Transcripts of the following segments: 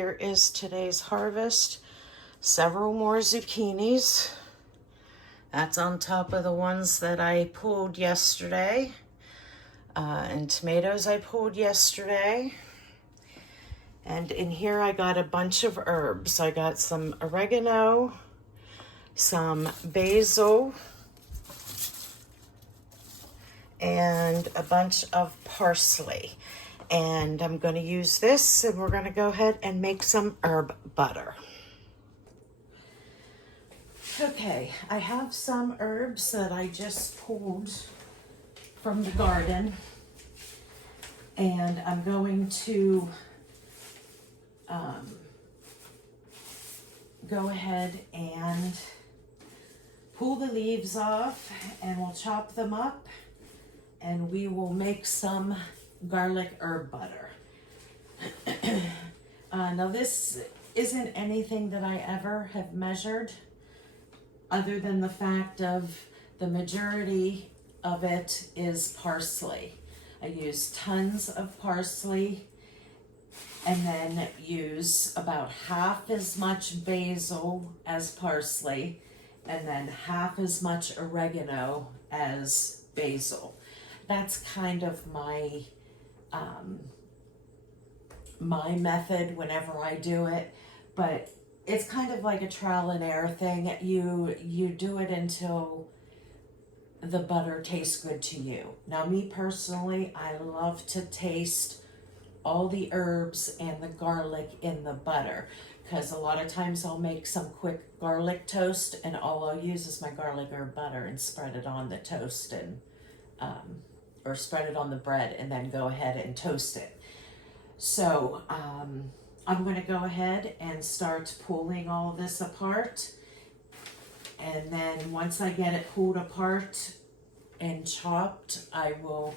here is today's harvest. Several more zucchinis. That's on top of the ones that I pulled yesterday. And tomatoes I pulled yesterday. And in here I got a bunch of herbs. I got some oregano, some basil, and a bunch of parsley. And I'm going to use this, and we're going to go ahead and make some herb butter. Okay, I have some herbs that I just pulled from the garden, and I'm going to go ahead and pull the leaves off, and we'll chop them up, and we will make some garlic herb butter. Now this isn't anything that I ever have measured, other than the fact of the majority of it is parsley. I use tons of parsley, and then use about half as much basil as parsley, and then half as much oregano as basil. That's kind of my my method whenever I do it, but it's kind of like a trial and error thing. You do it until the butter tastes good to you. Now, me personally, I love to taste all the herbs and the garlic in the butter, because a lot of times I'll make some quick garlic toast, and all I'll use is my garlic herb butter and spread it on the toast, and or spread it on the bread, and then go ahead and toast it. So I'm going to go ahead and start pulling all this apart, and then once I get it pulled apart and chopped, I will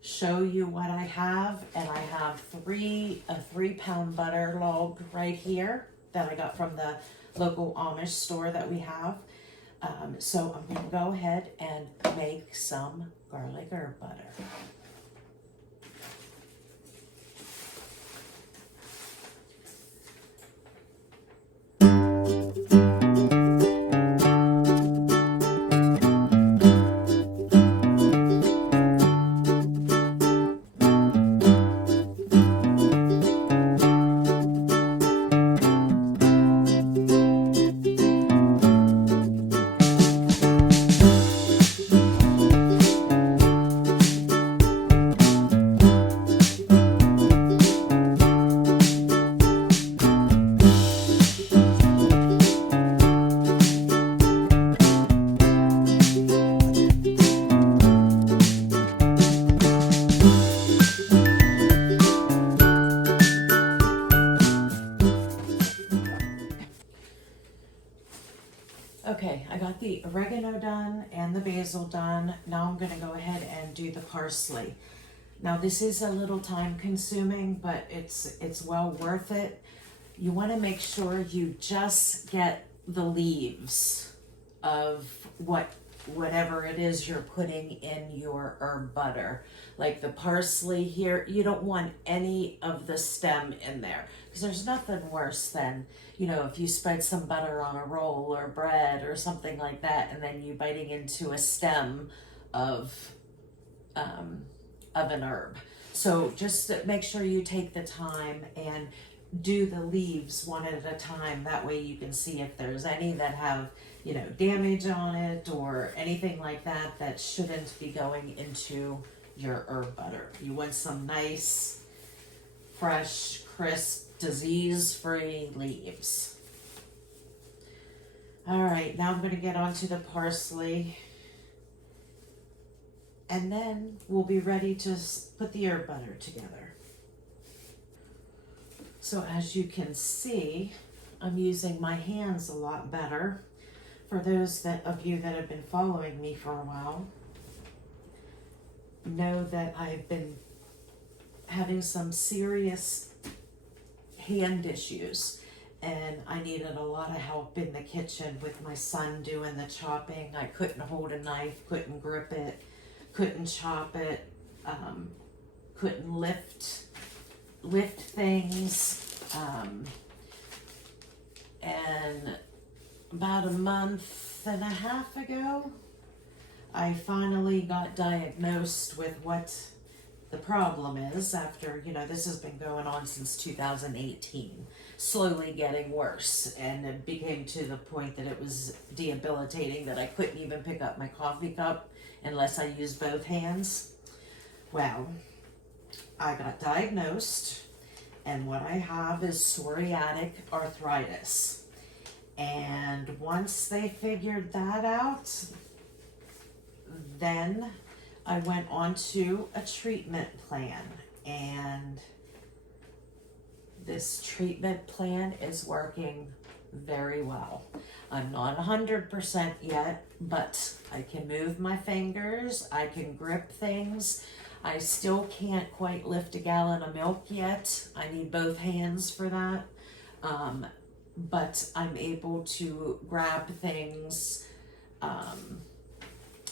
show you what I have. And I have a 3-pound butter log right here that I got from the local Amish store that we have. So I'm going to go ahead and make some garlic herb butter. Okay, I got the oregano done and the basil done. Now I'm going to go ahead and do the parsley. Now this is a little time consuming, but it's well worth it. You want to make sure you just get the leaves of whatever it is you're putting in your herb butter. Like the parsley here, you don't want any of the stem in there, because there's nothing worse than, you know, if you spread some butter on a roll or bread or something like that, and then you biting into a stem of an herb. So just make sure you take the time and do the leaves one at a time. That way you can see if there's any that have, you know, damage on it or anything like that that shouldn't be going into your herb butter. You want some nice, fresh, crisp, disease-free leaves. All right, now I'm going to get onto the parsley, and then we'll be ready to put the herb butter together. So as you can see, I'm using my hands a lot better. For those of you that have been following me for a while, know that I've been having some serious hand issues, and I needed a lot of help in the kitchen with my son doing the chopping. I couldn't hold a knife, couldn't grip it, couldn't chop it, couldn't lift things. And about a month and a half ago, I finally got diagnosed with what the problem is after, this has been going on since 2018, slowly getting worse. And it became to the point that it was debilitating, that I couldn't even pick up my coffee cup unless I used both hands. Well, I got diagnosed, and what I have is psoriatic arthritis. And once they figured that out, then I went on to a treatment plan, and this treatment plan is working very well. I'm not 100% yet, but I can move my fingers, I can grip things. I still can't quite lift a gallon of milk yet. I need both hands for that. But I'm able to grab things,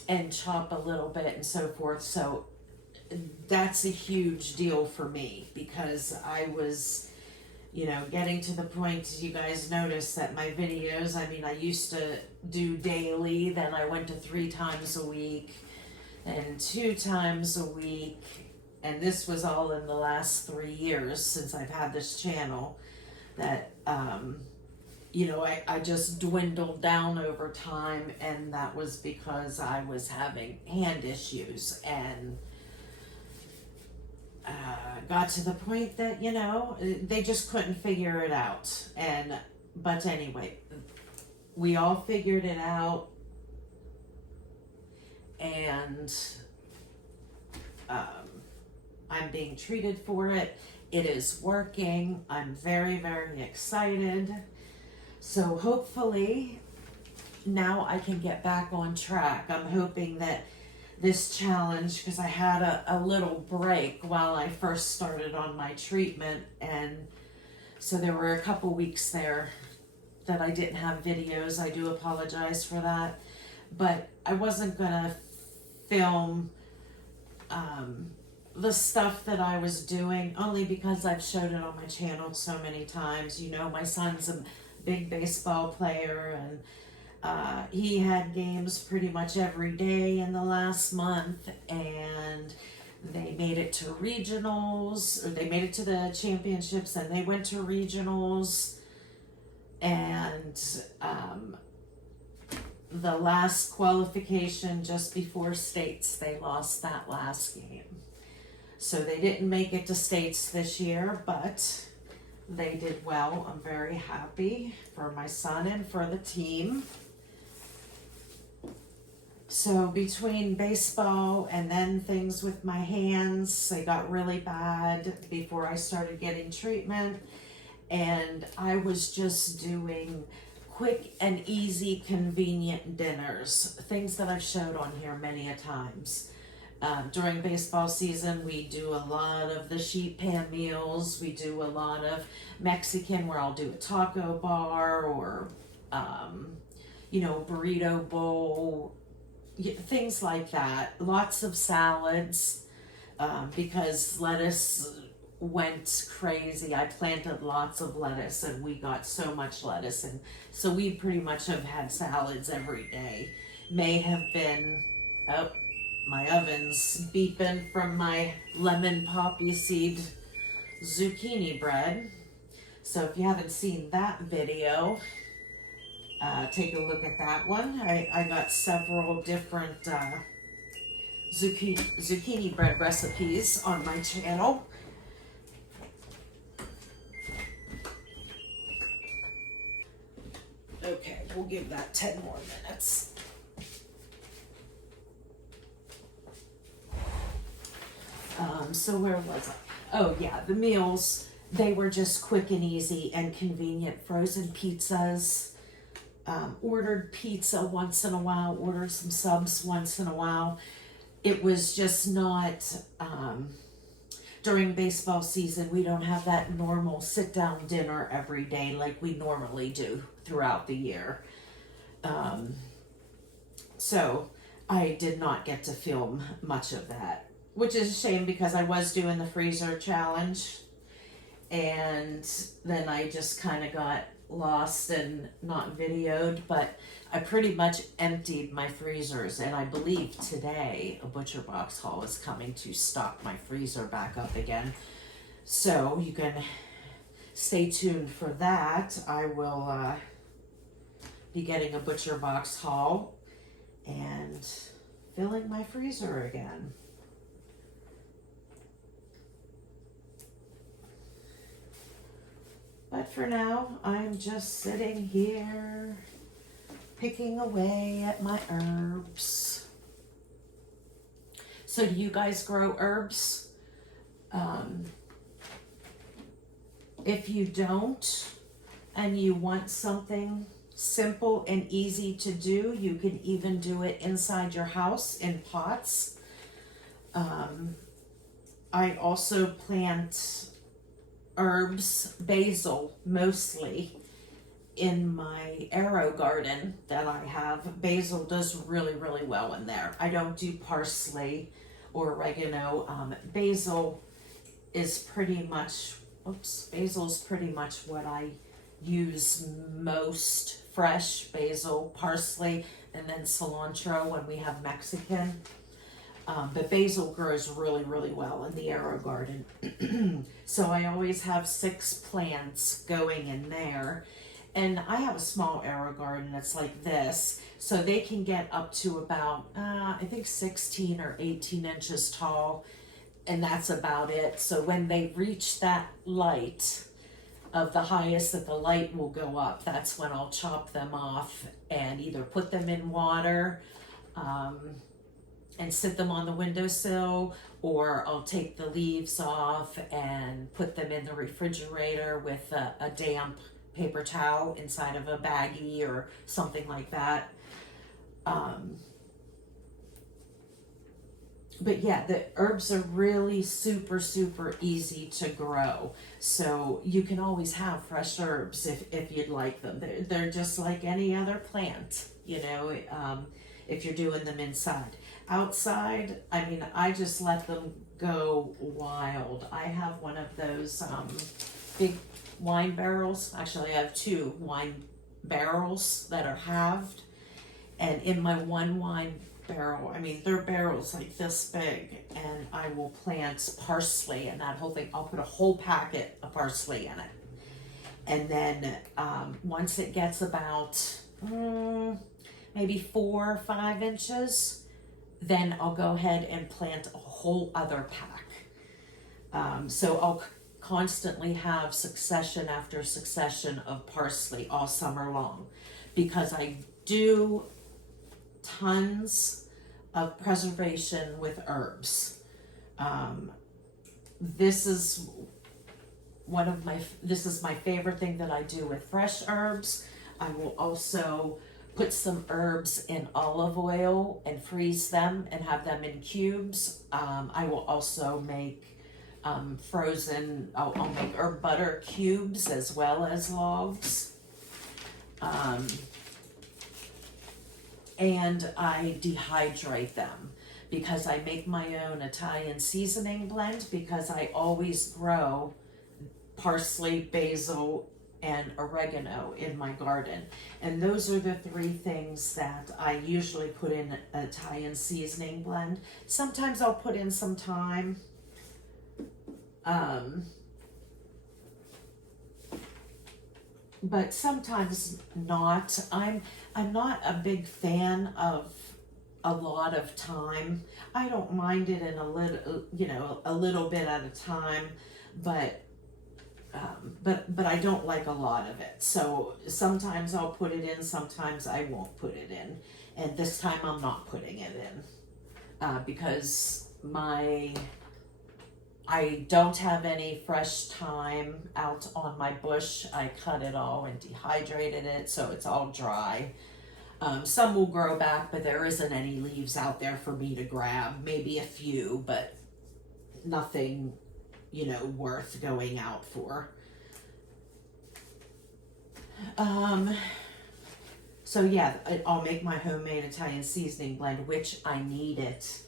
and chop a little bit and so forth. So that's a huge deal for me, because I was, getting to the point, you guys notice that my videos, I used to do daily, then I went to 3 times a week and 2 times a week. And this was all in the last 3 years since I've had this channel, that, I just dwindled down over time, and that was because I was having hand issues, and got to the point that, they just couldn't figure it out. But anyway, we all figured it out, and I'm being treated for it. It is working. I'm very, very excited. So hopefully now I can get back on track. I'm hoping that this challenge, because I had a little break while I first started on my treatment, and so there were a couple weeks there that I didn't have videos. I do apologize for that, but I wasn't gonna film the stuff that I was doing, only because I've showed it on my channel so many times. My son's a big baseball player, and he had games pretty much every day in the last month, and they made it to regionals, or they made it to the championships, and they went to regionals, and the last qualification just before states, they lost that last game. So they didn't make it to states this year, but they did well. I'm very happy for my son and for the team. So between baseball and then things with my hands, they got really bad before I started getting treatment. And I was just doing quick and easy, convenient dinners, things that I've showed on here many a times. During baseball season, we do a lot of the sheet pan meals. We do a lot of Mexican, where I'll do a taco bar, or, burrito bowl, things like that. Lots of salads, because lettuce went crazy. I planted lots of lettuce, and we got so much lettuce, and so we pretty much have had salads every day. May have been, my oven's beeping from my lemon poppy seed zucchini bread. So if you haven't seen that video, take a look at that one. I got several different zucchini bread recipes on my channel. Okay, we'll give that 10 more minutes. So where was I? Oh yeah, the meals, they were just quick and easy and convenient. Frozen pizzas, ordered pizza once in a while, ordered some subs once in a while. It was just not, during baseball season, we don't have that normal sit down dinner every day like we normally do throughout the year. So I did not get to film much of that, which is a shame, because I was doing the freezer challenge, and then I just kind of got lost and not videoed, but I pretty much emptied my freezers, and I believe today a Butcher Box haul is coming to stock my freezer back up again. So you can stay tuned for that. I will be getting a Butcher Box haul and filling my freezer again. But for now, I'm just sitting here picking away at my herbs. So do you guys grow herbs? If you don't, and you want something simple and easy to do, you can even do it inside your house in pots. I also plant herbs, basil mostly, in my arrow garden that I have. Basil does really, really well in there. I don't do parsley or oregano. Basil is pretty much, basil's pretty much what I use most. Fresh basil, parsley, and then cilantro when we have Mexican. But basil grows really, really well in the arrow garden. So I always have 6 plants going in there. And I have a small arrow garden that's like this. So they can get up to about, I think 16 or 18 inches tall. And that's about it. So when they reach that light of the highest that the light will go up, that's when I'll chop them off and either put them in water, and sit them on the windowsill, or I'll take the leaves off and put them in the refrigerator with a damp paper towel inside of a baggie or something like that. But yeah, the herbs are really super, super easy to grow. So you can always have fresh herbs if you'd like them. They're just like any other plant, you know, if you're doing them inside. Outside, I mean, I just let them go wild. I have one of those big wine barrels. Actually, I have 2 wine barrels that are halved. And in my one wine barrel, I mean, they're barrels like this big, and I will plant parsley and that whole thing. I'll put a whole packet of parsley in it. And then once it gets about maybe 4 or 5 inches, then I'll go ahead and plant a whole other pack. So I'll constantly have succession after succession of parsley all summer long, because I do tons of preservation with herbs. This is my favorite thing that I do with fresh herbs. I will also put some herbs in olive oil and freeze them and have them in cubes. I will also make frozen, I'll make herb butter cubes as well as logs. And I dehydrate them because I make my own Italian seasoning blend, because I always grow parsley, basil, and oregano in my garden. And those are the 3 things that I usually put in an Italian seasoning blend. Sometimes I'll put in some thyme. But sometimes not. I'm not a big fan of a lot of thyme. I don't mind it in a little bit at a time, but I don't like a lot of it. So sometimes I'll put it in, sometimes I won't put it in. And this time I'm not putting it in because I don't have any fresh thyme out on my bush. I cut it all and dehydrated it, so it's all dry. Some will grow back, but there isn't any leaves out there for me to grab. Maybe a few, but nothing, worth going out for. So yeah, I'll make my homemade Italian seasoning blend, which I need it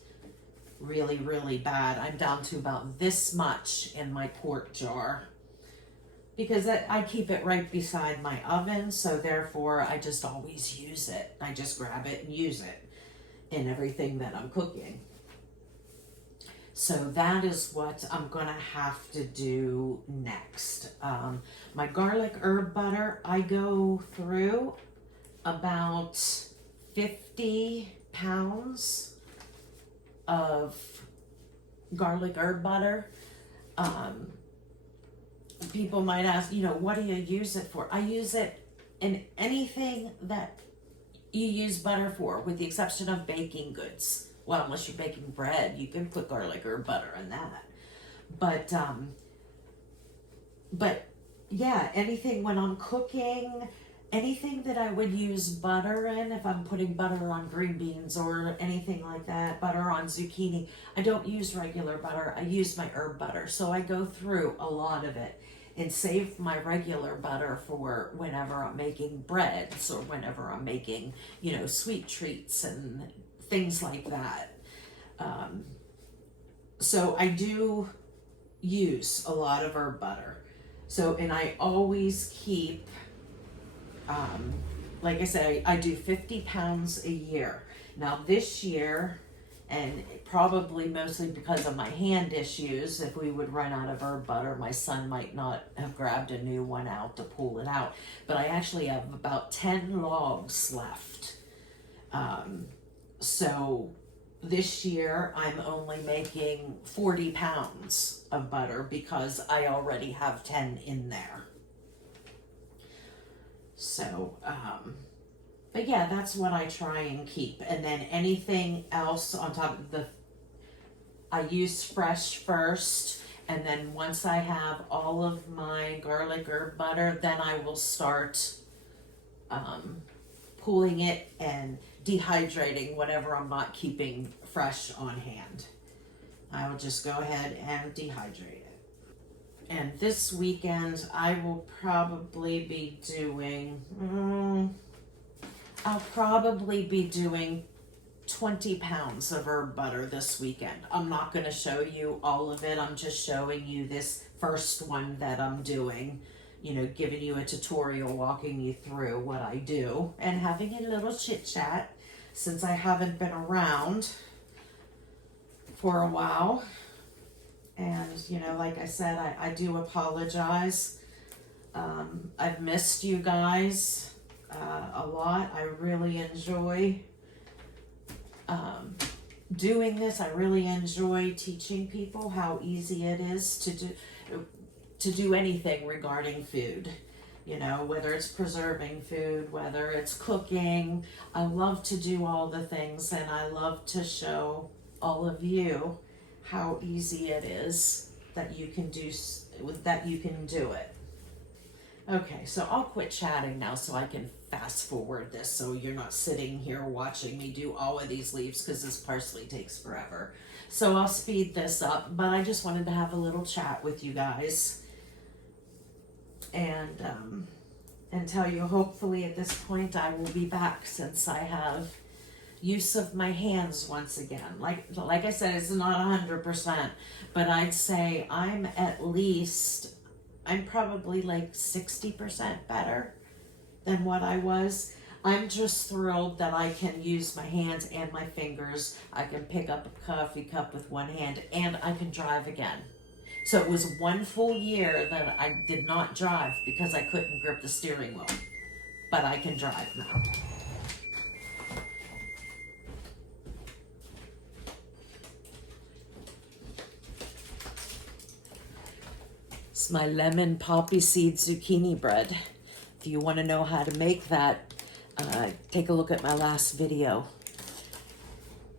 really, really bad. I'm down to about this much in my quart jar. because I keep it right beside my oven, so therefore I just always use it. I just grab it and use it in everything that I'm cooking. So that is what I'm gonna have to do next. My garlic herb butter, I go through about 50 pounds of garlic herb butter. People might ask, what do you use it for? I use it in anything that you use butter for, with the exception of baking goods. Well, unless you're baking bread, you can put garlic or butter in that. But yeah, anything when I'm cooking, anything that I would use butter in, if I'm putting butter on green beans or anything like that, butter on zucchini, I don't use regular butter. I use my herb butter. So I go through a lot of it and save my regular butter for whenever I'm making breads or whenever I'm making, sweet treats and things like that. So I do use a lot of herb butter. So, and I always keep, like I said, I do 50 pounds a year. Now this year, and probably mostly because of my hand issues, if we would run out of herb butter, my son might not have grabbed a new one out to pull it out. But I actually have about 10 logs left. So this year I'm only making 40 pounds of butter because I already have 10 in there. So, but yeah, that's what I try and keep. And then anything else on top of I use fresh first. And then once I have all of my garlic herb butter, then I will start pulling it and dehydrating whatever I'm not keeping fresh on hand. I will just go ahead and dehydrate it. And this weekend I will probably be doing, I'll probably be doing 20 pounds of herb butter this weekend. I'm not going to show you all of it. I'm just showing you this first one that I'm doing, giving you a tutorial, walking you through what I do and having a little chit chat since I haven't been around for a while. And, like I said, I do apologize. I've missed you guys a lot. I really enjoy doing this. I really enjoy teaching people how easy it is to do anything regarding food. Whether it's preserving food, whether it's cooking. I love to do all the things, and I love to show all of you how easy it is that you can do it. Okay, so I'll quit chatting now so I can fast forward this so you're not sitting here watching me do all of these leaves, because this parsley takes forever. So I'll speed this up, but I just wanted to have a little chat with you guys and tell you, hopefully at this point I will be back since I have use of my hands once again. Like I said, it's not 100%, but I'd say I'm probably like 60% better than what I was. I'm just thrilled that I can use my hands and my fingers. I can pick up a coffee cup with one hand, and I can drive again. So it was 1 full year that I did not drive because I couldn't grip the steering wheel, but I can drive now. It's my lemon poppy seed zucchini bread. If you want to know how to make that, take a look at my last video.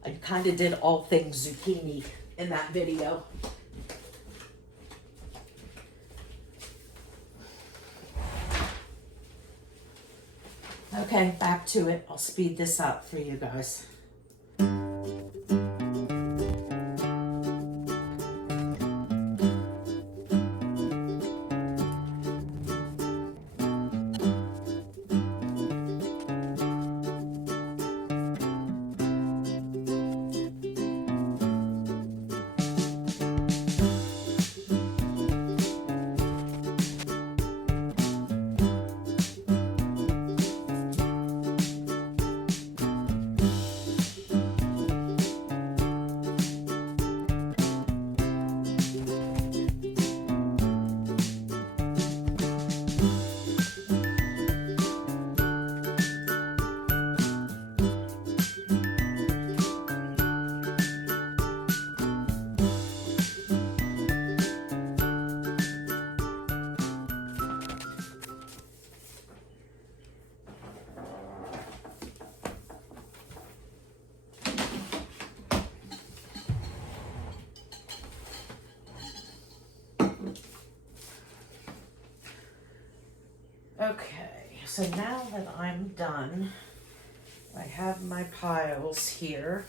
I kind of did all things zucchini in that video. Okay, back to it. I'll speed this up for you guys. So now that I'm done, I have my piles here.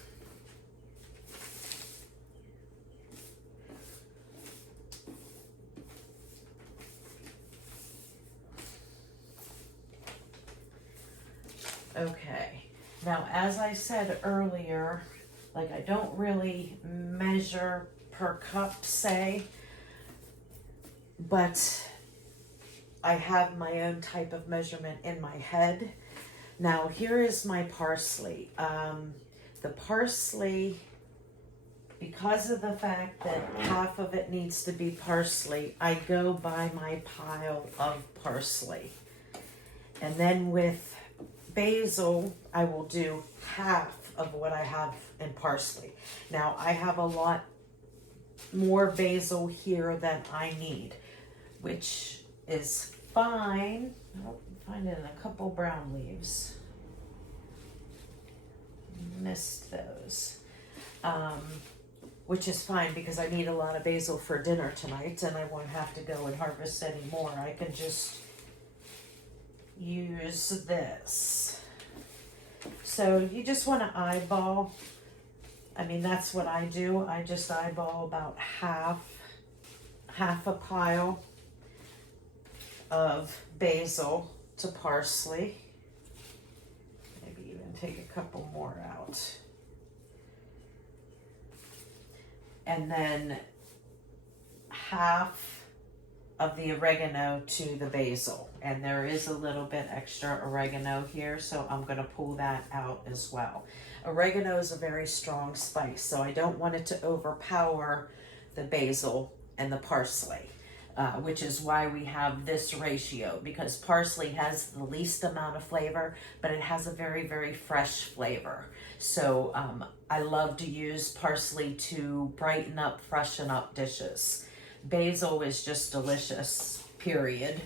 Okay, now as I said earlier, like I don't really measure per cup, say, but I have my own type of measurement in my head. Now here is my parsley. The parsley, because of the fact that half of it needs to be parsley, I go by my pile of parsley. And then with basil, I will do half of what I have in parsley. Now I have a lot more basil here than I need, which is fine. I'll find it in a couple brown leaves. Missed those. Which is fine because I need a lot of basil for dinner tonight and I won't have to go and harvest any more. I can just use this. So you just want to eyeball. I mean, that's what I do. I just eyeball about half a pile of basil to parsley. Maybe even take a couple more out. And then half of the oregano to the basil. And there is a little bit extra oregano here, so I'm going to pull that out as well. Oregano is a very strong spice, so I don't want it to overpower the basil and the parsley, which is why we have this ratio, because parsley has the least amount of flavor, but it has a very, very fresh flavor. So I love to use parsley to brighten up, freshen up dishes. Basil is just delicious, period.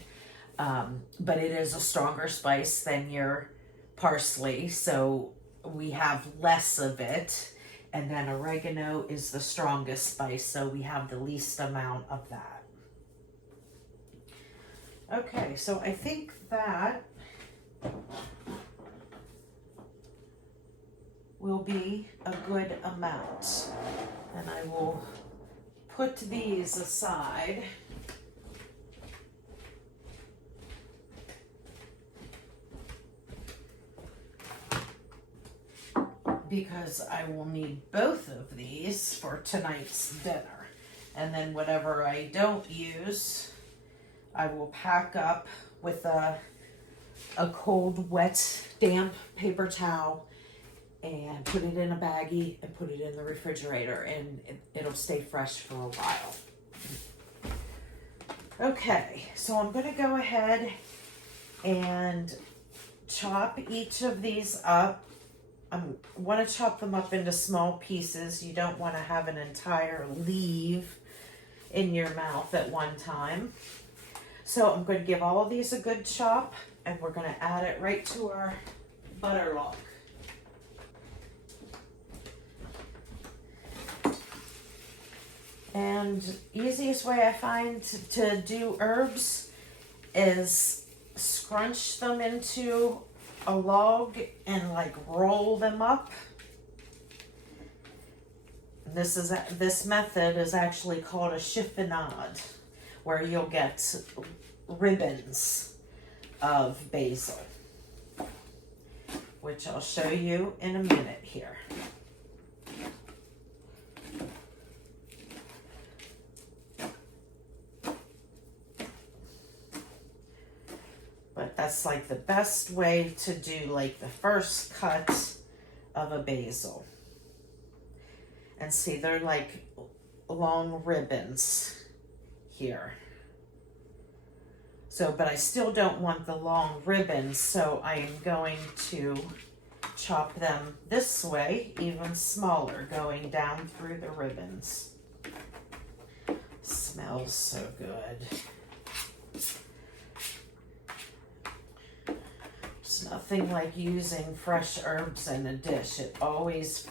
But it is a stronger spice than your parsley, so we have less of it. And then oregano is the strongest spice, so we have the least amount of that. Okay, so I think that will be a good amount. And I will put these aside. Because I will need both of these for tonight's dinner. And then whatever I don't use, I will pack up with a cold, wet, damp paper towel and put it in a baggie and put it in the refrigerator, and it'll stay fresh for a while. Okay, so I'm gonna go ahead and chop each of these up. I want to chop them up into small pieces. You don't want to have an entire leaf in your mouth at one time. So I'm going to give all of these a good chop, and we're going to add it right to our butter log. And easiest way I find to do herbs is scrunch them into a log and like roll them up. This method is actually called a chiffonade, where you'll get ribbons of basil, which I'll show you in a minute here. But that's like the best way to do like the first cut of a basil. And see, they're like long ribbons here. So, but I still don't want the long ribbons, so I am going to chop them this way, even smaller, going down through the ribbons. Smells so good. It's nothing like using fresh herbs in a dish. It always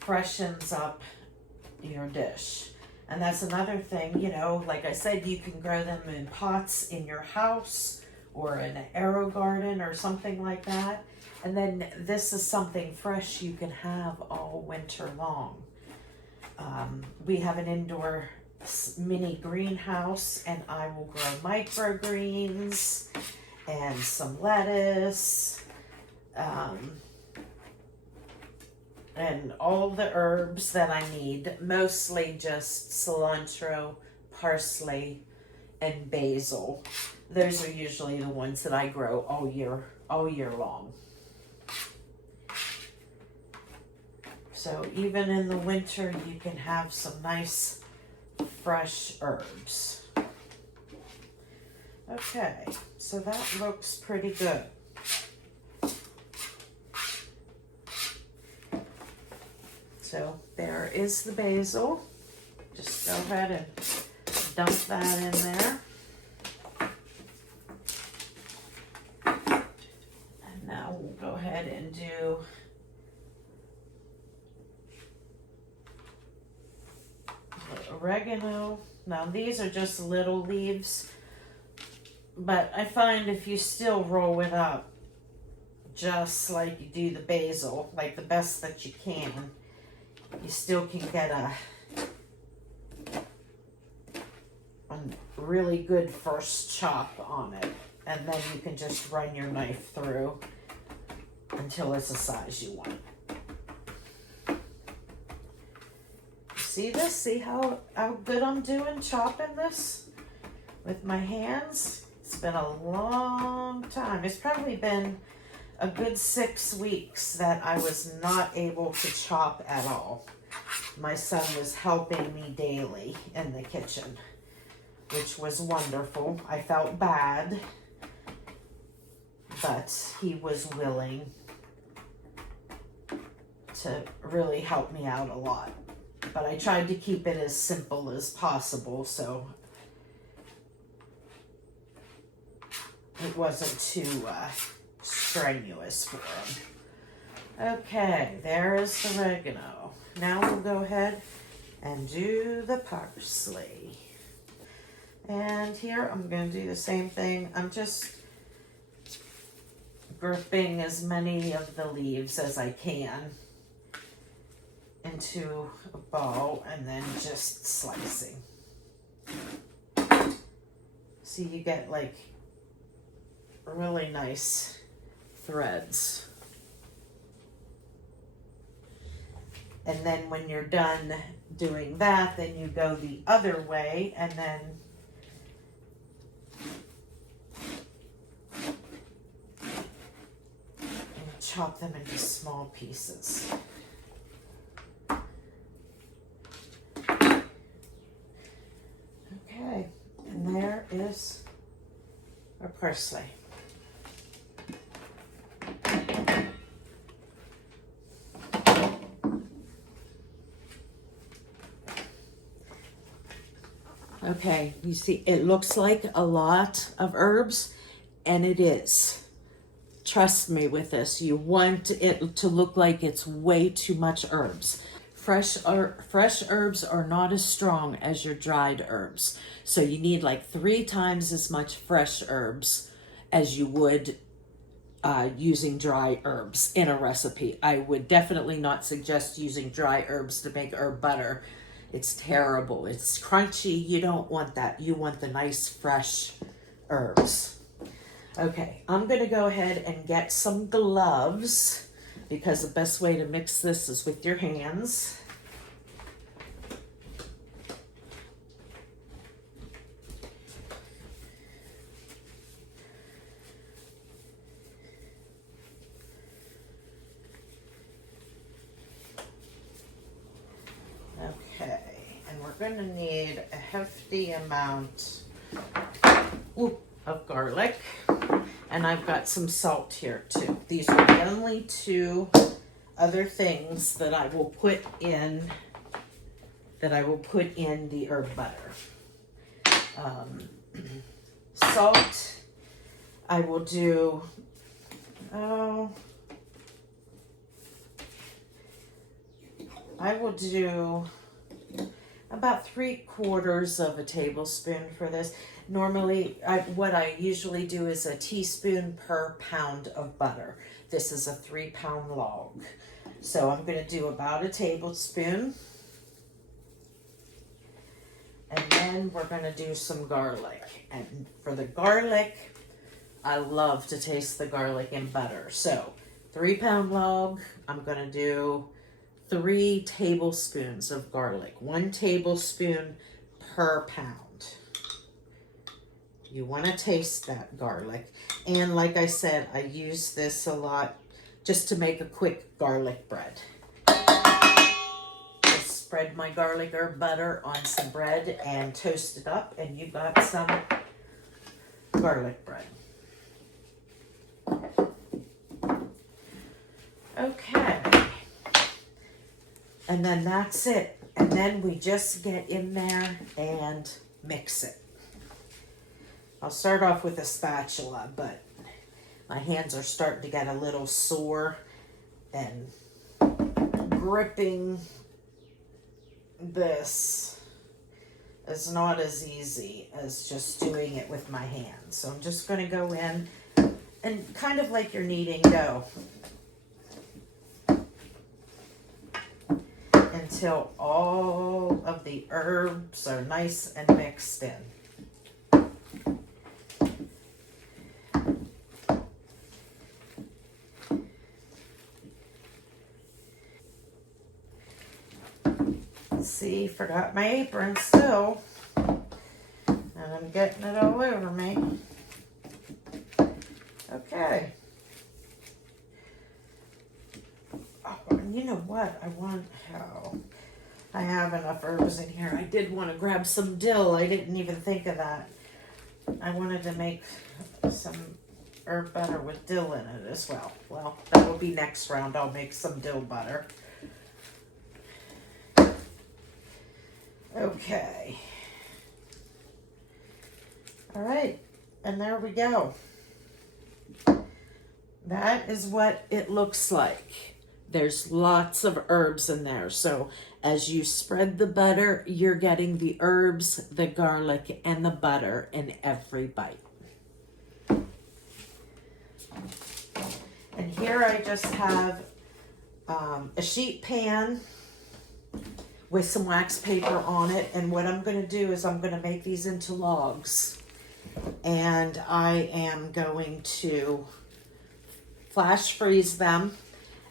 freshens up your dish. And that's another thing, you know, like I said, you can grow them in pots in your house or in an aero garden or something like that. And then this is something fresh you can have all winter long. We have an indoor mini greenhouse, and I will grow microgreens and some lettuce, and all the herbs that I need, mostly just cilantro, parsley, and basil. Those are usually the ones that I grow all year long. So even in the winter, you can have some nice fresh herbs. Okay, so that looks pretty good. So there is the basil. Just go ahead and dump that in there. And now we'll go ahead and do the oregano. Now these are just little leaves, but I find if you still roll it up just like you do the basil, like the best that you can, you still can get a really good first chop on it, and then you can just run your knife through until it's the size you want. See this? See how good I'm doing chopping this with my hands? It's been a long time. It's probably been a good 6 weeks that I was not able to chop at all. My son was helping me daily in the kitchen, which was wonderful. I felt bad, but he was willing to really help me out a lot. But I tried to keep it as simple as possible, so it wasn't too strenuous for him. Okay, there's the oregano. Now we'll go ahead and do the parsley. And here I'm going to do the same thing. I'm just gripping as many of the leaves as I can into a bowl and then just slicing. So you get like really nice threads. And then when you're done doing that, then you go the other way and then chop them into small pieces. Okay, and there is our parsley. Okay, you see, it looks like a lot of herbs, and it is. Trust me with this. You want it to look like it's way too much herbs. Fresh herbs are not as strong as your dried herbs. So you need like 3 times as much fresh herbs as you would using dry herbs in a recipe. I would definitely not suggest using dry herbs to make herb butter. It's terrible. It's crunchy. You don't want that. You want the nice fresh herbs. Okay, I'm going to go ahead and get some gloves because the best way to mix this is with your hands. Okay, and we're going to need a hefty amount of garlic. And I've got some salt here too. These are the only 2 other things that I will put in the herb butter. Salt, I will do, about 3/4 of a tablespoon for this. Normally, what I usually do is a teaspoon per pound of butter. This is a 3-pound log. So I'm going to do about a tablespoon. And then we're going to do some garlic. And for the garlic, I love to taste the garlic in butter. So 3-pound log, I'm going to do 3 tablespoons of garlic. 1 tablespoon per pound. You want to taste that garlic. And like I said, I use this a lot just to make a quick garlic bread. Just spread my garlic herb butter on some bread and toast it up, and you got some garlic bread. Okay. And then that's it. And then we just get in there and mix it. I'll start off with a spatula, but my hands are starting to get a little sore, and gripping this is not as easy as just doing it with my hands. So I'm just going to go in and kind of like you're kneading dough until all of the herbs are nice and mixed in. See, forgot my apron still, and I'm getting it all over me. Okay. Oh, and you know what? I have enough herbs in here. I did want to grab some dill. I didn't even think of that. I wanted to make some herb butter with dill in it as well. Well, that will be next round. I'll make some dill butter. Okay. All right, and there we go. That is what it looks like. There's lots of herbs in there. So as you spread the butter, you're getting the herbs, the garlic, and the butter in every bite. And here I just have a sheet pan with some wax paper on it, and what I'm going to do is I'm going to make these into logs, and I am going to flash freeze them,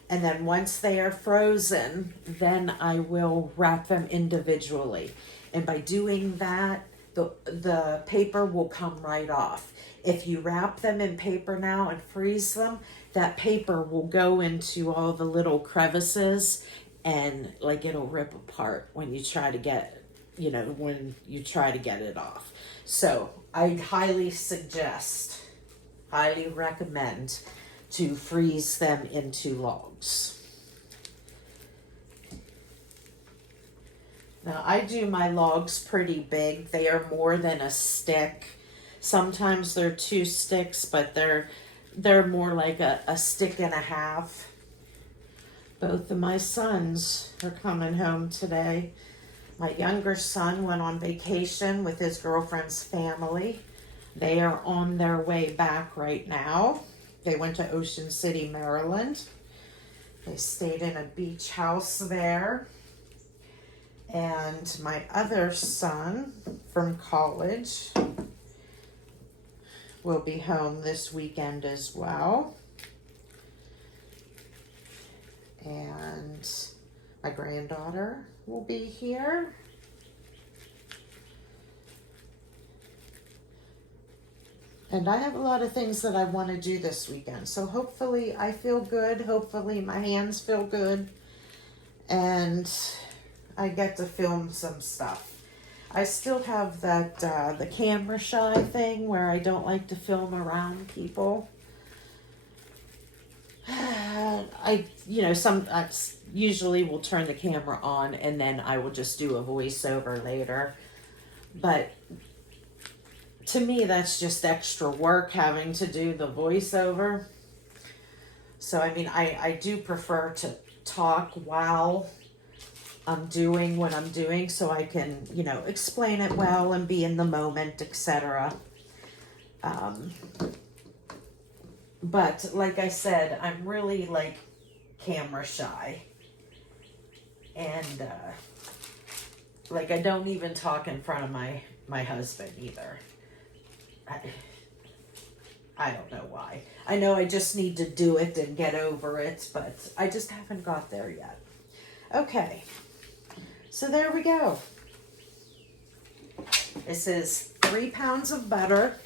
and then once they are frozen, then I will wrap them individually, and by doing that, the paper will come right off. If you wrap them in paper now and freeze them, that paper will go into all the little crevices, and like it'll rip apart when you try to get, when you try to get it off. So I highly recommend to freeze them into logs. Now I do my logs pretty big. They are more than a stick. Sometimes they're 2 sticks, but they're more like a stick and a half. Both of my sons are coming home today. My younger son went on vacation with his girlfriend's family. They are on their way back right now. They went to Ocean City, Maryland. They stayed in a beach house there. And my other son from college will be home this weekend as well. And my granddaughter will be here. And I have a lot of things that I want to do this weekend. So hopefully I feel good. Hopefully my hands feel good. And I get to film some stuff. I still have that, the camera shy thing where I don't like to film around people. I usually will turn the camera on and then I will just do a voiceover later. But to me, that's just extra work having to do the voiceover. So, I mean, I do prefer to talk while I'm doing what I'm doing so I can, you know, explain it well and be in the moment, etc. But like I said, I'm really like camera shy. And like I don't even talk in front of my husband either. I don't know why. I know I just need to do it and get over it, but I just haven't got there yet. Okay, so there we go. This is 3 pounds of butter.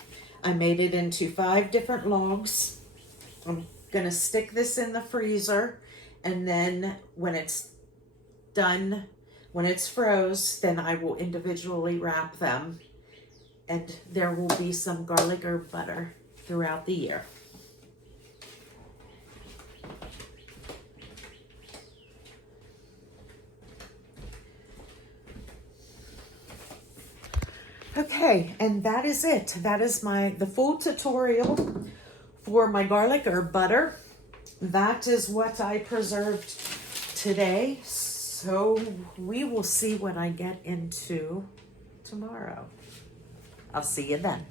I made it into 5 different logs. I'm gonna stick this in the freezer, and then when it's done, when it's froze, then I will individually wrap them, and there will be some garlic herb butter throughout the year. Okay, and that is it. That is the full tutorial for my garlic herb butter. That is what I preserved today. So we will see what I get into tomorrow. I'll see you then.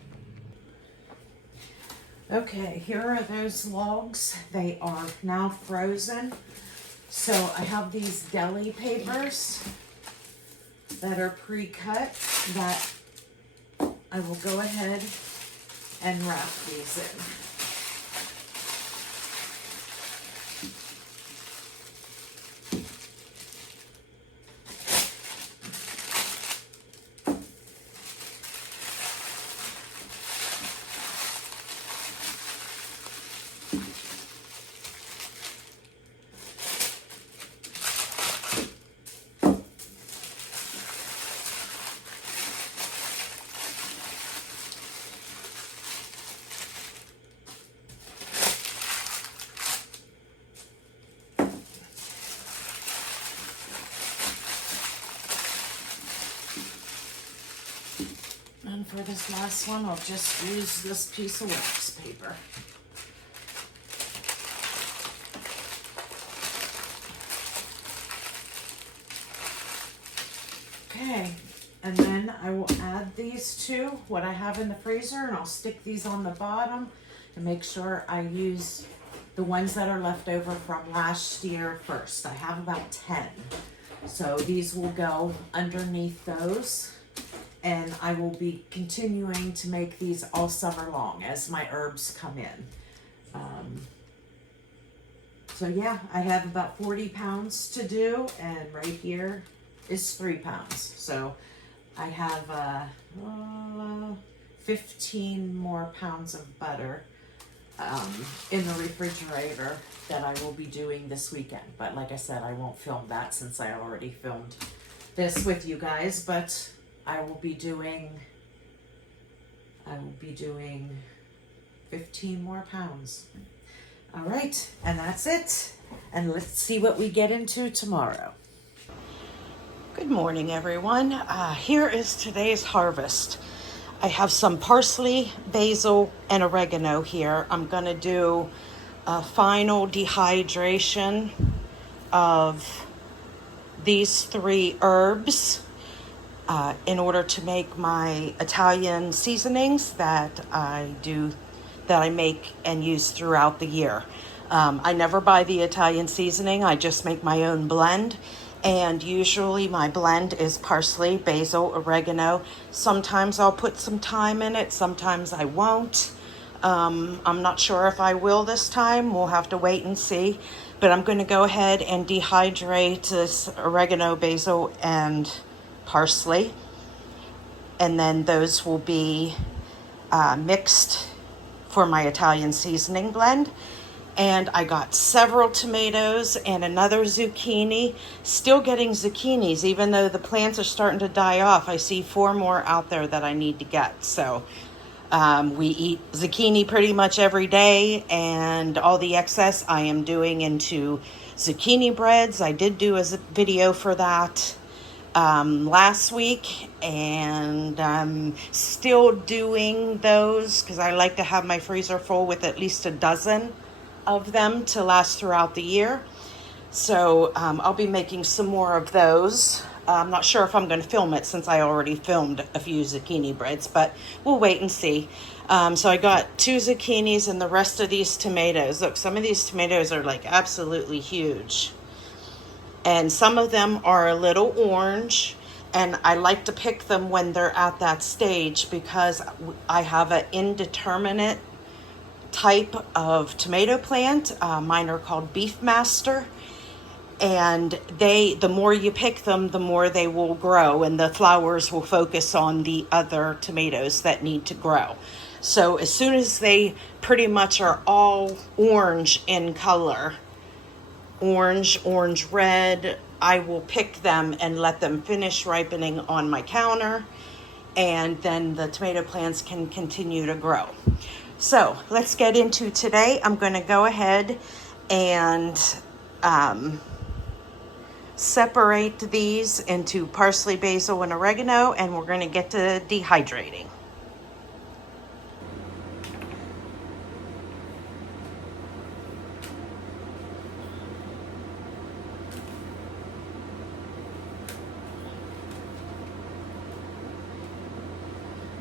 Okay, here are those logs. They are now frozen. So I have these deli papers that are pre-cut that I will go ahead and wrap these in. And for this last one, I'll just use this piece of wax paper. Okay, and then I will add these to what I have in the freezer, and I'll stick these on the bottom to make sure I use the ones that are left over from last year first. I have about 10. So these will go underneath those. And I will be continuing to make these all summer long as my herbs come in. So yeah, I have about 40 pounds to do, and right here is 3 pounds. So I have 15 more pounds of butter in the refrigerator that I will be doing this weekend. But like I said, I won't film that since I already filmed this with you guys, but I will be doing 15 more pounds. All right, and that's it. And let's see what we get into tomorrow. Good morning, everyone. Here is today's harvest. I have some parsley, basil, and oregano here. I'm gonna do a final dehydration of these 3 herbs in order to make my Italian seasonings that I make and use throughout the year. I never buy the Italian seasoning. I just make my own blend. And usually my blend is parsley, basil, oregano. Sometimes I'll put some thyme in it. Sometimes I won't. I'm not sure if I will this time. We'll have to wait and see. But I'm going to go ahead and dehydrate this oregano, basil, and parsley, and then those will be mixed for my Italian seasoning blend. And I got several tomatoes and another zucchini. Still getting zucchinis, even though the plants are starting to die off. I see 4 more out there that I need to get. So we eat zucchini pretty much every day, and all the excess I am doing into zucchini breads. I did do a video for that last week, and I'm still doing those because I like to have my freezer full with at least a dozen of them to last throughout the year. So I'll be making some more of those. I'm not sure if I'm going to film it since I already filmed a few zucchini breads, but we'll wait and see. So I got 2 zucchinis and the rest of these tomatoes. Look, some of these tomatoes are like absolutely huge. And some of them are a little orange. And I like to pick them when they're at that stage because I have an indeterminate type of tomato plant. Mine are called Beef Master, and the more you pick them, the more they will grow, and the flowers will focus on the other tomatoes that need to grow. So as soon as they pretty much are all orange in color, orange red, I will pick them and let them finish ripening on my counter, and then the tomato plants can continue to grow. So let's get into today. I'm going to go ahead and separate these into parsley, basil, and oregano, and we're going to get to dehydrating.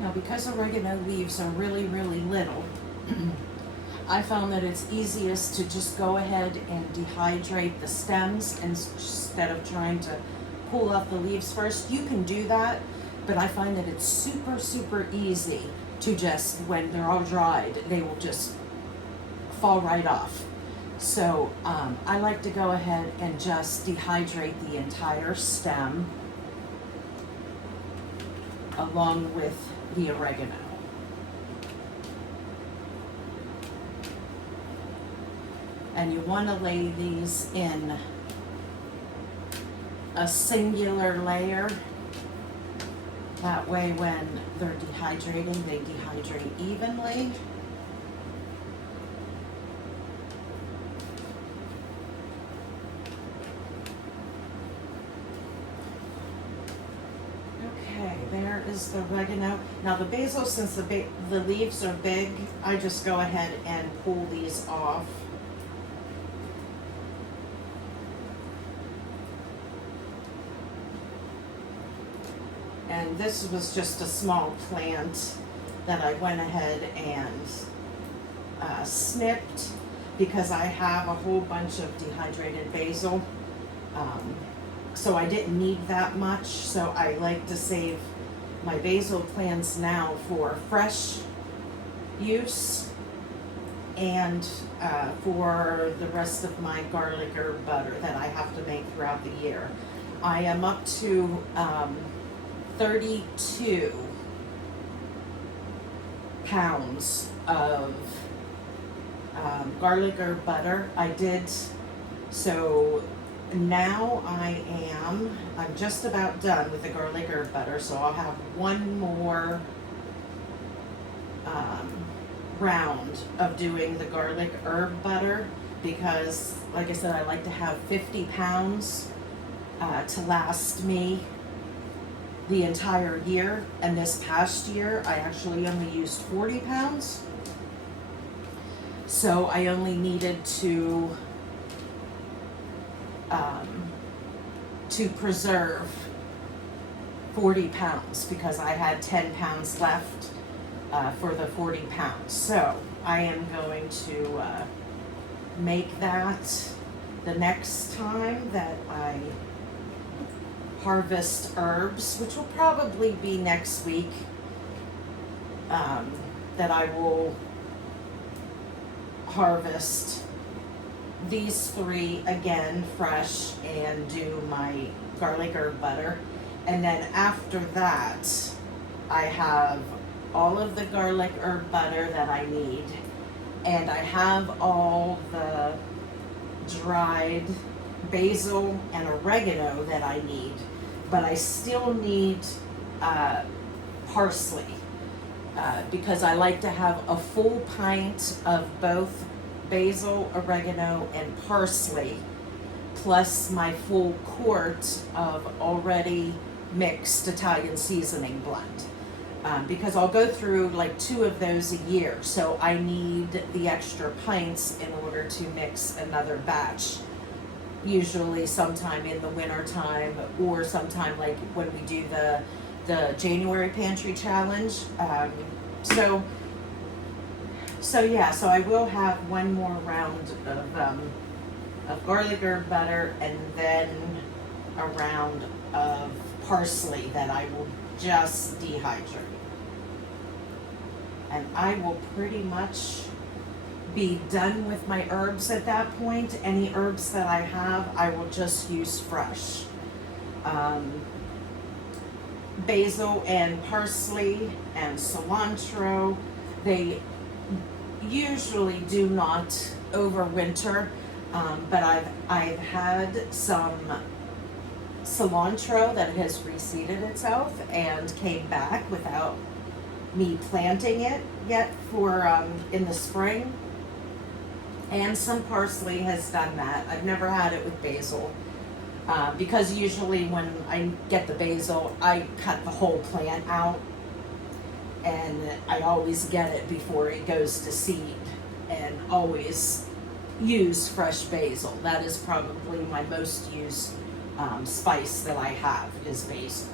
Now, because oregano leaves are really, really little, I found that it's easiest to just go ahead and dehydrate the stems instead of trying to pull off the leaves first. You can do that, but I find that it's super, super easy to just, when they're all dried, they will just fall right off. So I like to go ahead and just dehydrate the entire stem along with the oregano. And you want to lay these in a singular layer. That way when they're dehydrating, they dehydrate evenly. Okay, there is the oregano. Now the basil, since the leaves are big, I just go ahead and pull these off. And this was just a small plant that I went ahead and snipped because I have a whole bunch of dehydrated basil. So I didn't need that much. So I like to save my basil plants now for fresh use and for the rest of my garlic herb butter that I have to make throughout the year. I am up to 32 pounds of garlic herb butter. I did, so now I'm just about done with the garlic herb butter, so I'll have one more round of doing the garlic herb butter because, like I said, I like to have 50 pounds to last me the entire year, and this past year I actually only used 40 pounds, so I only needed to preserve 40 pounds because I had 10 pounds left for the 40 pounds. So I am going to make that the next time that I harvest herbs, which will probably be next week, that I will harvest these 3 again fresh and do my garlic herb butter. And then after that, I have all of the garlic herb butter that I need, and I have all the dried basil and oregano that I need, but I still need parsley because I like to have a full pint of both basil, oregano, and parsley, plus my full quart of already mixed Italian seasoning blend. Because I'll go through like 2 of those a year, so I need the extra pints in order to mix another batch usually sometime in the winter time, or sometime like when we do the January pantry challenge. So yeah, so I will have one more round of garlic herb butter, and then a round of parsley that I will just dehydrate. And I will pretty much be done with my herbs at that point. Any herbs that I have, I will just use fresh. Basil and parsley and cilantro, they usually do not overwinter, but I've had some cilantro that has reseeded itself and came back without me planting it yet for in the spring. And some parsley has done that. I've never had it with basil. Because usually when I get the basil, I cut the whole plant out, and I always get it before it goes to seed, and always use fresh basil. That is probably my most used spice that I have is basil.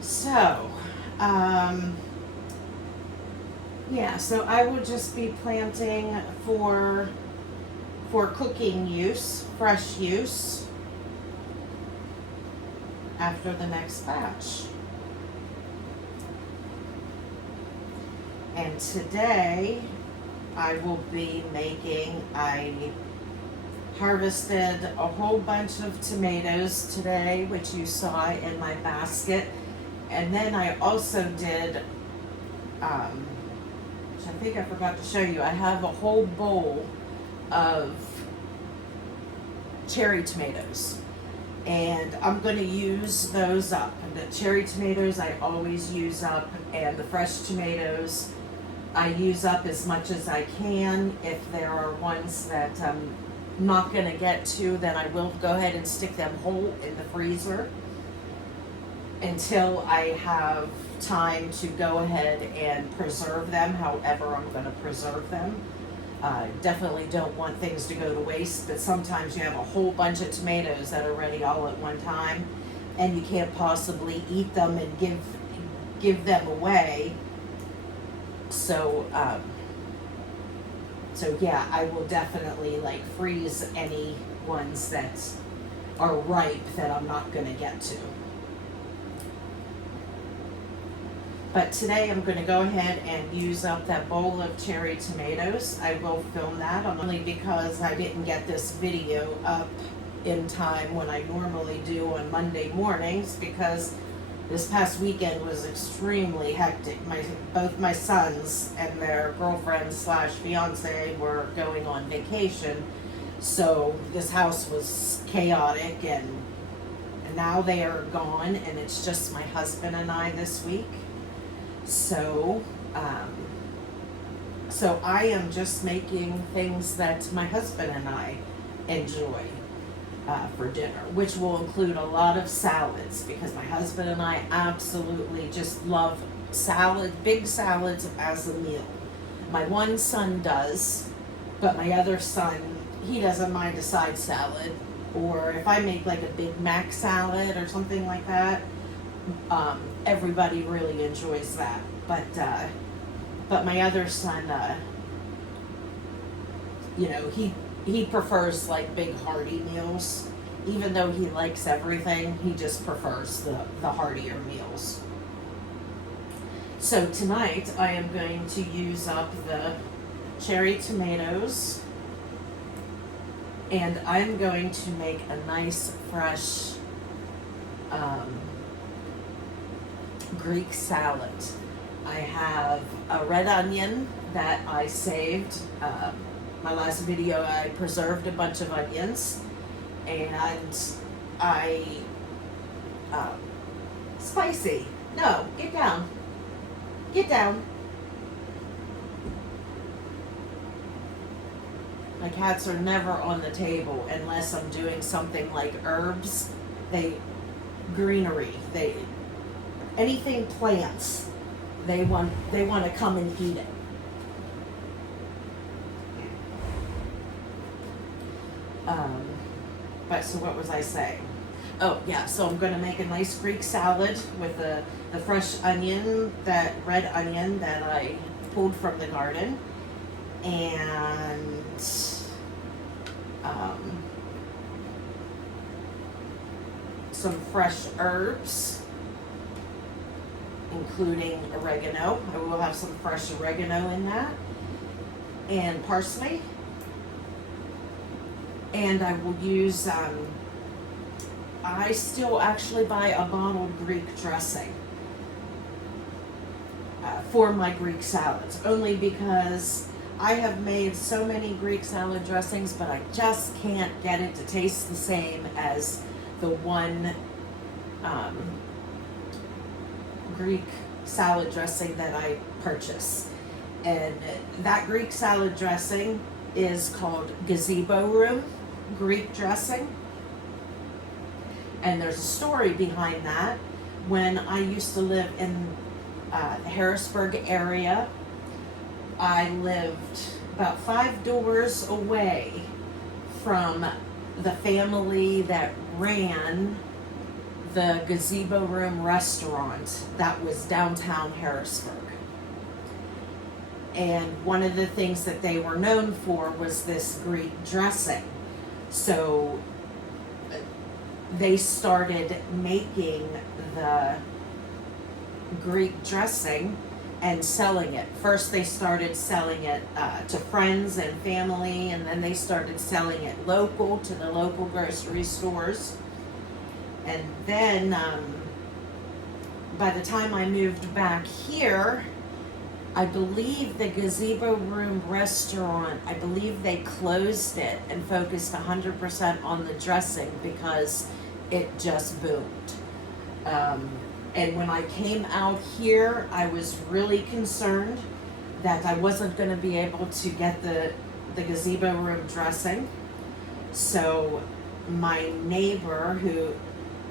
So, yeah, so I will just be planting for cooking use, fresh use, after the next batch. And today I will be I harvested a whole bunch of tomatoes today, which you saw in my basket. And then I also did, which I think I forgot to show you, I have a whole bowl of cherry tomatoes, and I'm going to use those up. The cherry tomatoes I always use up, and the fresh tomatoes I use up as much as I can. If there are ones that I'm not going to get to, then I will go ahead and stick them whole in the freezer until I have time to go ahead and preserve them however I'm going to preserve them. Definitely don't want things to go to waste, but sometimes you have a whole bunch of tomatoes that are ready all at one time, and you can't possibly eat them and give them away. So yeah, I will definitely like freeze any ones that are ripe that I'm not going to get to. But today I'm going to go ahead and use up that bowl of cherry tomatoes. I will film that only because I didn't get this video up in time when I normally do on Monday mornings, because this past weekend was extremely hectic. Both my sons and their girlfriends / fiance were going on vacation, so this house was chaotic, and now they are gone, and it's just my husband and I this week. So I am just making things that my husband and I enjoy for dinner, which will include a lot of salads, because my husband and I absolutely just love big salads as a meal. My one son does, but my other son, he doesn't mind a side salad, or if I make like a Big Mac salad or something like that, everybody really enjoys that. But my other son, he prefers like big hearty meals. Even though he likes everything, he just prefers the heartier meals. So tonight I am going to use up the cherry tomatoes, and I'm going to make a nice fresh Greek salad. I have a red onion that I saved. My last video, I preserved a bunch of onions, and I spicy. No, get down. Get down. My cats are never on the table unless I'm doing something like herbs. Greenery. Anything plants. They want to come and eat it. Um, but so what was I saying? Oh yeah, so I'm gonna make a nice Greek salad with the fresh onion, that red onion that I pulled from the garden, and um, some fresh herbs, including oregano. I will have some fresh oregano in that, and parsley. And I will use, I still actually buy a bottled Greek dressing for my Greek salads, only because I have made so many Greek salad dressings, but I just can't get it to taste the same as the one Greek salad dressing that I purchase. And that Greek salad dressing is called gazebo room Greek dressing. And there's a story behind that. When I used to live in the Harrisburg area, I lived about 5 doors away from the family that ran the Gazebo Room restaurant that was downtown Harrisburg. And one of the things that they were known for was this Greek dressing. So they started making the Greek dressing and selling it. First they started selling it to friends and family, and then they started selling it local to the local grocery stores. And then by the time I moved back here, I believe the Gazebo Room restaurant, I believe they closed it and focused 100% on the dressing because it just boomed. And when I came out here, I was really concerned that I wasn't going to be able to get the Gazebo Room dressing. So my neighbor, who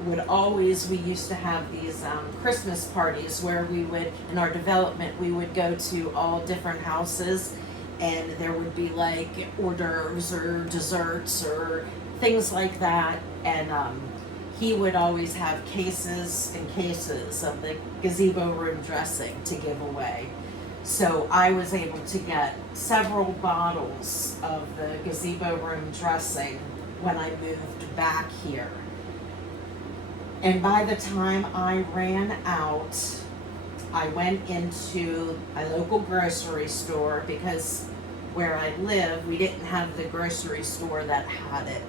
would always, we used to have these Christmas parties where we would, in our development, we would go to all different houses, and there would be like hors d'oeuvres or desserts or things like that. And he would always have cases and cases of the Gazebo Room dressing to give away. So I was able to get several bottles of the Gazebo Room dressing when I moved back here. And by the time I ran out, I went into a local grocery store, because where I live, we didn't have the grocery store that had it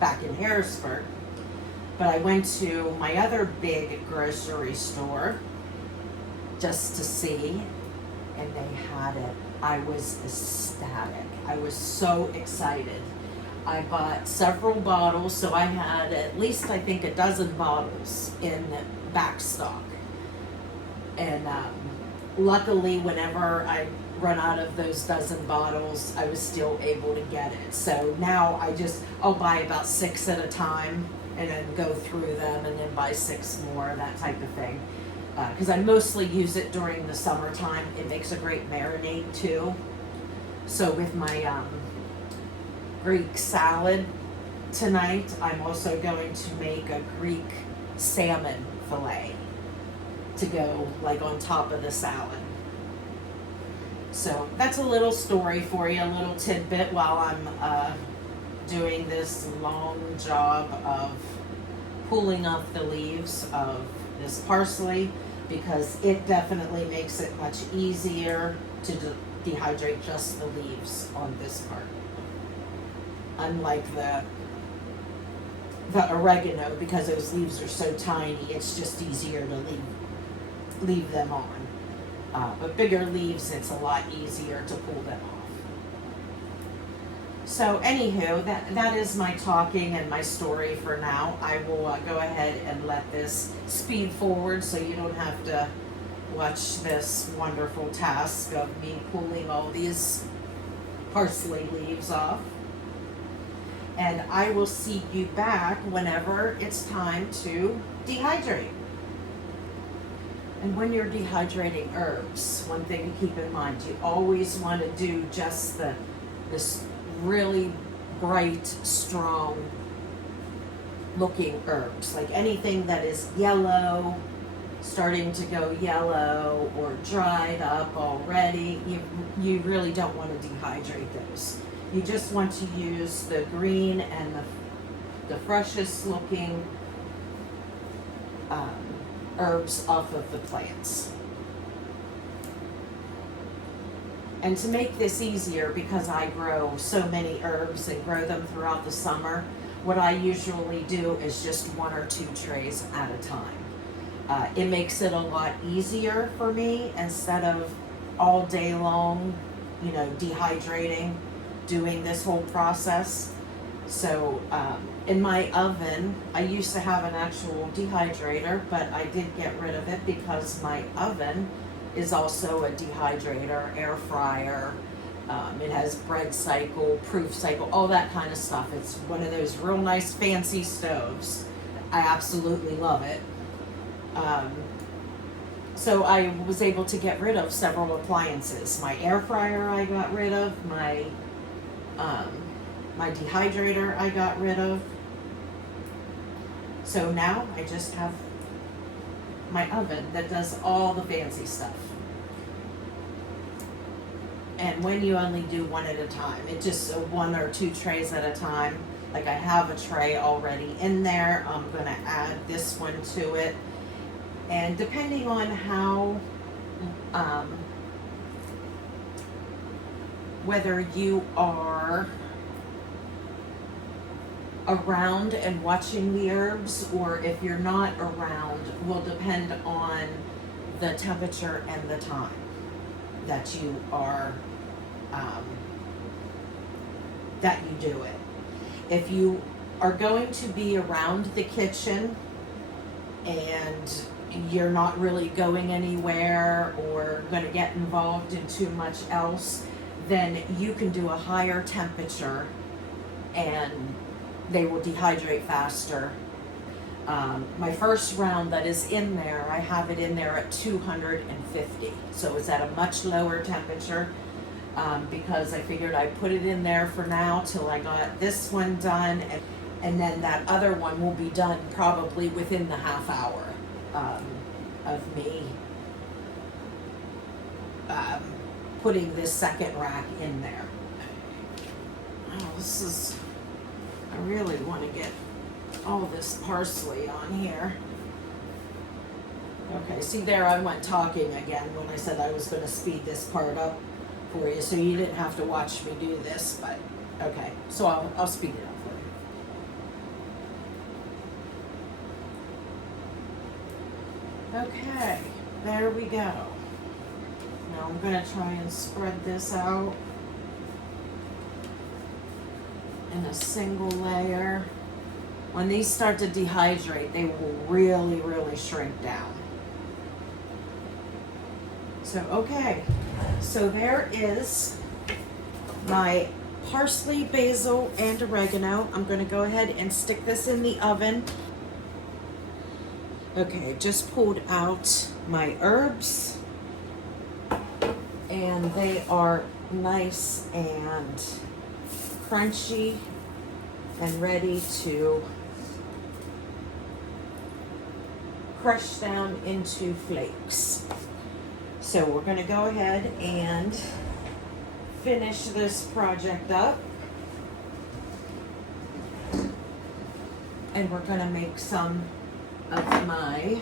back in Harrisburg. But I went to my other big grocery store just to see, and they had it. I was ecstatic. I was so excited. I bought several bottles, so I had at least, I think, a dozen bottles in back stock. And luckily, whenever I run out of those dozen bottles, I was still able to get it. So now I'll buy about 6 at a time and then go through them and then buy 6 more, that type of thing. Because I mostly use it during the summertime. It makes a great marinade too. So with my Greek salad tonight, I'm also going to make a Greek salmon fillet to go like on top of the salad. So that's a little story for you, a little tidbit while I'm doing this long job of pulling off the leaves of this parsley, because it definitely makes it much easier to dehydrate just the leaves on this part. Unlike the oregano, because those leaves are so tiny, it's just easier to leave them on. But bigger leaves, it's a lot easier to pull them off. So anywho, that is my talking and my story for now. I will go ahead and let this speed forward so you don't have to watch this wonderful task of me pulling all these parsley leaves off. And I will see you back whenever it's time to dehydrate. And when you're dehydrating herbs, one thing to keep in mind, you always want to do just this really bright, strong looking herbs. Like anything that is yellow, starting to go yellow, or dried up already, you really don't want to dehydrate those. You just want to use the green and the freshest looking herbs off of the plants. And to make this easier, because I grow so many herbs and grow them throughout the summer, what I usually do is just 1 or 2 trays at a time. It makes it a lot easier for me instead of all day long, dehydrating, doing this whole process. So in my oven, I used to have an actual dehydrator, but I did get rid of it because my oven is also a dehydrator, air fryer. It has bread cycle, proof cycle, all that kind of stuff. It's one of those real nice fancy stoves. I absolutely love it. So I was able to get rid of several appliances. My air fryer I got rid of, my dehydrator I got rid of. So now I just have my oven that does all the fancy stuff. And when you only do one at a time, it just 1 or 2 trays at a time. Like I have a tray already in there. I'm gonna add this one to it. And depending on how, whether you are around and watching the herbs, or if you're not around, will depend on the temperature and the time that you are that you do it. If you are going to be around the kitchen and you're not really going anywhere or going to get involved in too much else, then you can do a higher temperature and they will dehydrate faster. My first round that is in there, I have it in there at 250. So it's at a much lower temperature because I figured I'd put it in there for now till I got this one done. And then that other one will be done probably within the half hour of me putting this second rack in there. Oh, I really want to get all this parsley on here. Okay, see there, I went talking again when I said I was going to speed this part up for you, so you didn't have to watch me do this, but okay, so I'll speed it up for you. Okay, there we go. Now I'm going to try and spread this out in a single layer. When these start to dehydrate, they will really, really shrink down. So, okay, so there is my parsley, basil, and oregano. I'm going to go ahead and stick this in the oven. Okay, I just pulled out my herbs, and they are nice and crunchy and ready to crush down into flakes. So we're going to go ahead and finish this project up, and we're going to make some of my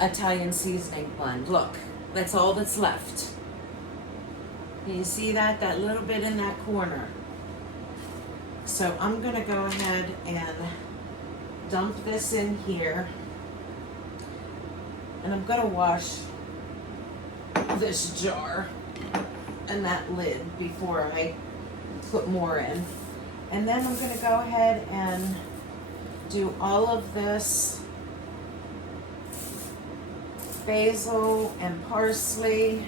Italian seasoning blend. Look, that's all that's left. Can you see that? That little bit in that corner. So I'm going to go ahead and dump this in here. And I'm going to wash this jar and that lid before I put more in. And then I'm going to go ahead and do all of this basil and parsley.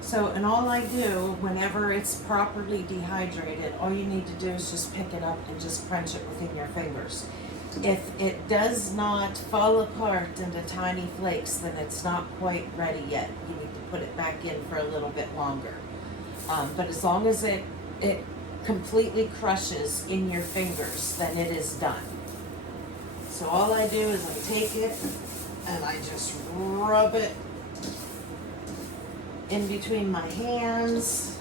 So, and all I do whenever it's properly dehydrated, all you need to do is just pick it up and just crunch it within your fingers. If it does not fall apart into tiny flakes, then it's not quite ready yet. You need to put it back in for a little bit longer. But as long as it completely crushes in your fingers, then it is done. So all I do is I take it and I just rub it in between my hands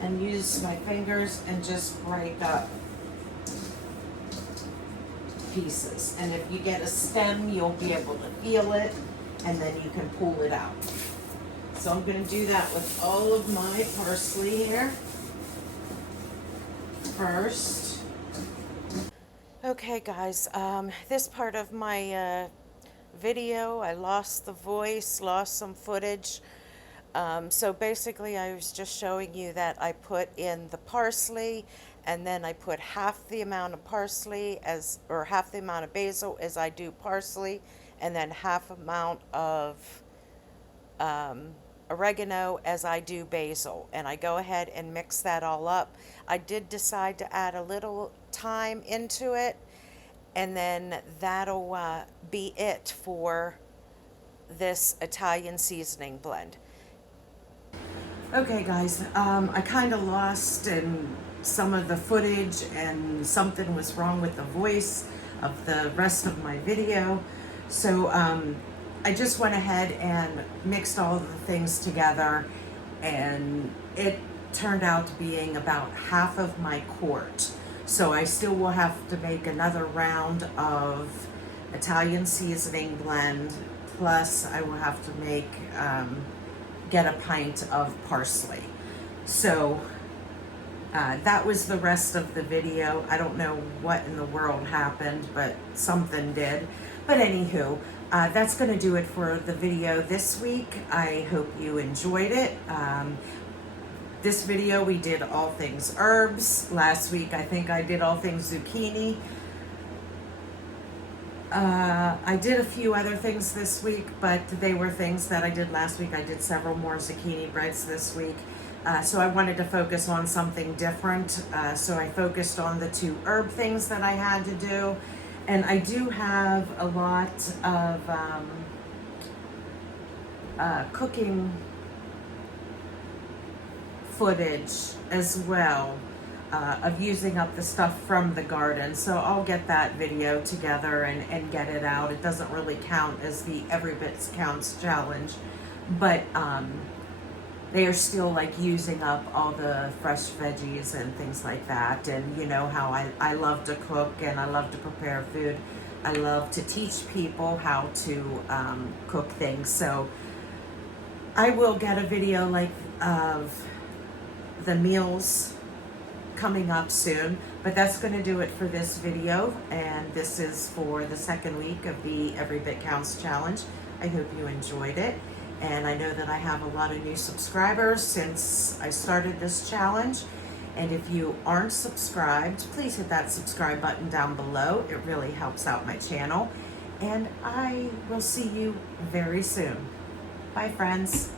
and use my fingers and just break up pieces. And if you get a stem, you'll be able to feel it, and then you can pull it out. So I'm going to do that with all of my parsley here first. Okay guys, this part of my video, I lost the voice, lost some footage. So basically I was just showing you that I put in the parsley, and then I put half the amount of parsley or half the amount of basil as I do parsley, and then half amount of oregano as I do basil, and I go ahead and mix that all up. I did decide to add a little thyme into it, and then that'll be it for this Italian seasoning blend. Okay guys, I kind of lost in some of the footage, and something was wrong with the voice of the rest of my video. So I just went ahead and mixed all of the things together, and it turned out being about half of my quart. So I still will have to make another round of Italian seasoning blend, plus I will have to make get a pint of parsley. So that was the rest of the video. I don't know what in the world happened, but something did. But anywho, that's going to do it for the video this week. I hope you enjoyed it. This video we did all things herbs. Last week I think I did all things zucchini. I did a few other things this week, but they were things that I did last week. I did several more zucchini breads this week. So I wanted to focus on something different. So I focused on the 2 herb things that I had to do. And I do have a lot of cooking footage as well, of using up the stuff from the garden. So I'll get that video together and get it out. It doesn't really count as the Every Bit Counts challenge, but they are still like using up all the fresh veggies and things like that. And you know how I love to cook and I love to prepare food. I love to teach people how to cook things. So I will get a video like of the meals coming up soon, but that's going to do it for this video, and this is for the second week of the Every Bit Counts challenge. I hope you enjoyed it, and I know that I have a lot of new subscribers since I started this challenge, and if you aren't subscribed, please hit that subscribe button down below. It really helps out my channel, and I will see you very soon. Bye friends.